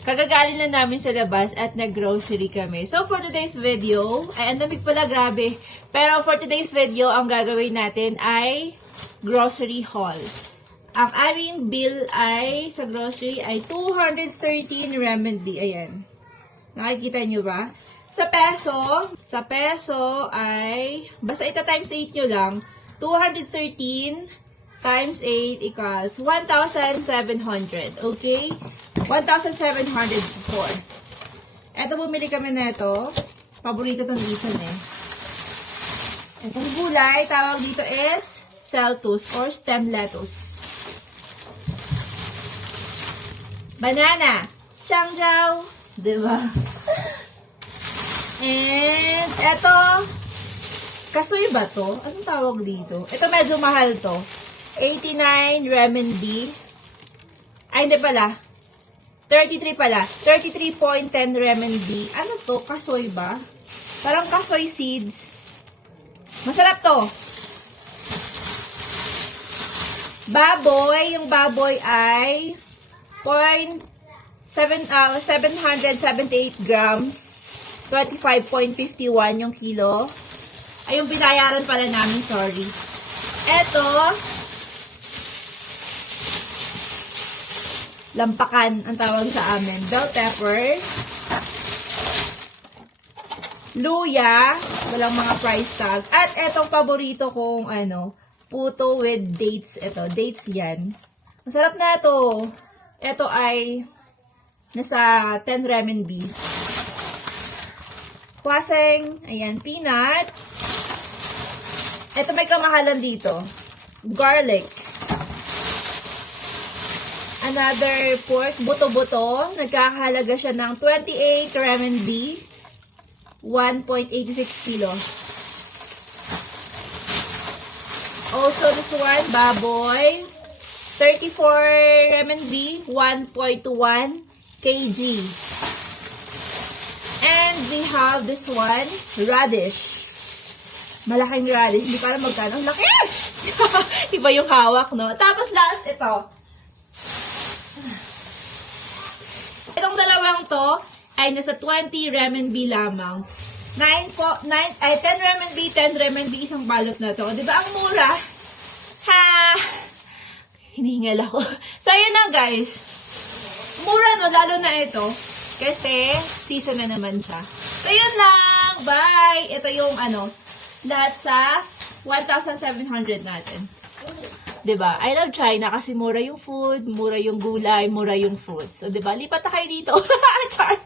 Kagagaling lang namin sa labas at nag-grocery kami. So, for today's video, ay, ang lamig pala, grabe. Pero for today's video, ang gagawin natin ay grocery haul. Ang aming bill ay, sa grocery, ay 213 renminbi. Ayan. Nakikita nyo ba? Sa peso, sa peso ay, basta ita times 8 nyo lang, 213 times 8 equals 1,700. Okay? 1,704. Eto, bumili kami na ito. Paborito tong Ethan eh. Itong gulay, tawag dito is celtus or stem lettuce. Banana. Xiangzhao. Diba? And, eto, kasoy ba to? Anong tawag dito? Ito medyo mahal to. 89 renminbi. Ay, hindi pala. 33 pala. 33.10 renminbi. Ano to? Kasoy ba? Parang kasoy seeds. Masarap to. Baboy. Yung baboy ay 0.7, ah, 778 grams. 25.51 yung kilo. Ay, yung binayaran pala namin, sorry. Eto, lampakan ang tawag sa amin. Bell pepper, luya, walang mga price tag. At etong paborito kong ano, puto with dates. Ito, dates yan. Masarap na ito. Ito ay nasa 10 renminbi. Kwaseng, ayan, peanut. Ito may kamahalan dito. Garlic. Another pork, buto-buto. Nagkakahalaga siya ng 28 renminbi. 1.86 kilo. Also, this one, baboy. 34 renminbi, 1.1 kg. And we have this one, radish. Malaking radish. Hindi pa alam magkano. Laki! Iba yung hawak, no? Tapos last, ito. Itong dalawang to ay nasa 20 renminbi lamang. 9 po, 9, ay 10 renminbi, 10 renminbi isang balot na to. Di ba ang mura? Ha! Hinihingal ako. So, yun na guys. Mura no, lalo na ito. Kasi, season na naman siya. So, yun lang. Bye! Ito yung ano, lahat sa 1,700 natin. 'Di ba? I love China kasi mura yung food, mura yung gulay, mura yung fruits. So, 'di ba? Lipat na kayo dito. Char.